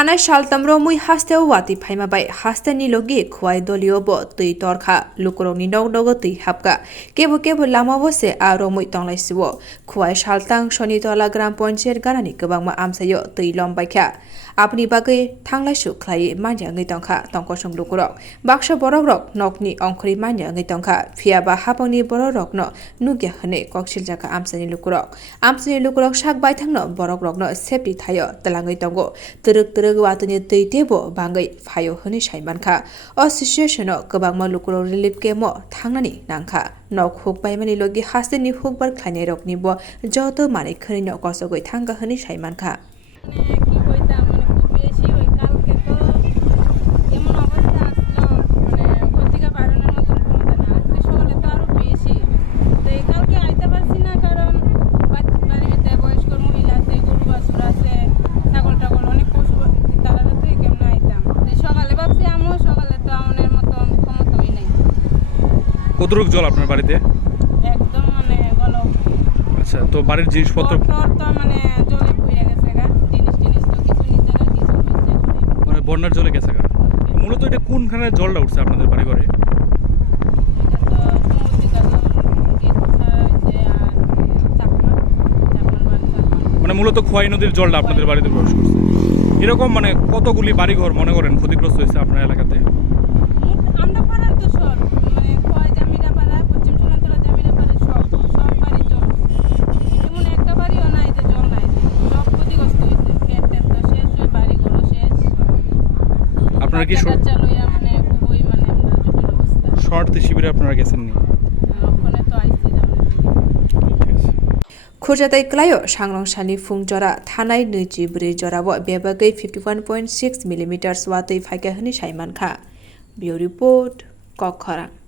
थानाय सालतामरो मुई हास्तेओ वाति फाइमाबाय हास्तेनि लगे खुवाय दलियोबो तै तरखा लुकरंनि नगनगो तै हाबगा केबो केबो लामाबो से आरो मुई तंलाइसिबो खुवाय सालतां सनितला ग्राम पन्चायत गानानि गोबांमा आमसायो तै लम्बायखा आपनि बागै थांलायसु ख्लाय मान्याङै तंखा तंकसं लुकरक बाक्सा बरक नकनि अंखरि मान्याङै तंखा फियाबा हापंनि बरक न नुग्या हने खवलाइजाक आमसानि लुकरक साक बायथांनो बरक रकनो सेपि थायो तलाङै तंगो तरक वातनि दैतेबो बाङै फायो हनि साइमानखा अ सिचुएशनो गोबांमा लुकरक रिलिफ केमो थांनानि नांखा नक हुक बायमानि लगे हास्तेनि हुकबार ख्लायनाय रकनिबो जत माने खनिनो कसगै थांगा हनि साइमानखा কতটুক জল আপনার বাড়িতে? একদম মানে গলো। আচ্ছা, তো বাড়ির জিনিসপত্র তো মানে জলে পুইরা গেছে গা, জিনিস তো কিছু নিতে না কিছু হইছে মানে বন্যার জলে গেছে গা। মূলত এটা কোনখানে জলটা উঠছে আপনাদের বাড়ি ঘরে? এটা তো সমুদ্র মানে মূলত খোয়াই নদীর জলটা আপনাদের বাড়িতে প্রবেশ করছে। এরকম মানে কতগুলি বাড়িঘর মনে করেন ক্ষতিগ্রস্ত হয়েছে আপনার এলাকাতে? আমরা পাড়ার তো সব মানে খোয়াই জামিরা পাড়া পশ্চিম চুনাতলা জামিরা পাড়া সব বাড়ি জল এমন একটা বাড়িও নাই যে জল নাই সব ক্ষতিগ্রস্ত হয়েছে খেত তো শেষ হয়ে বাড়ি ঘর শেষ আপনারা কি চালুয়া মানে খুবই মানে আমরা জটিল অবস্থা শর্ট শিবিরে আপনারা গেছেন নি? ওখানে তো আইছি खुरजाताय क्लायो सांग्रं सानि फुंजरा थानाय 24 जराबो बेबागै 51.6 मिलिमिटार वातै फाइका हनि साइमानखा बिउ रिपोर्ट kokthum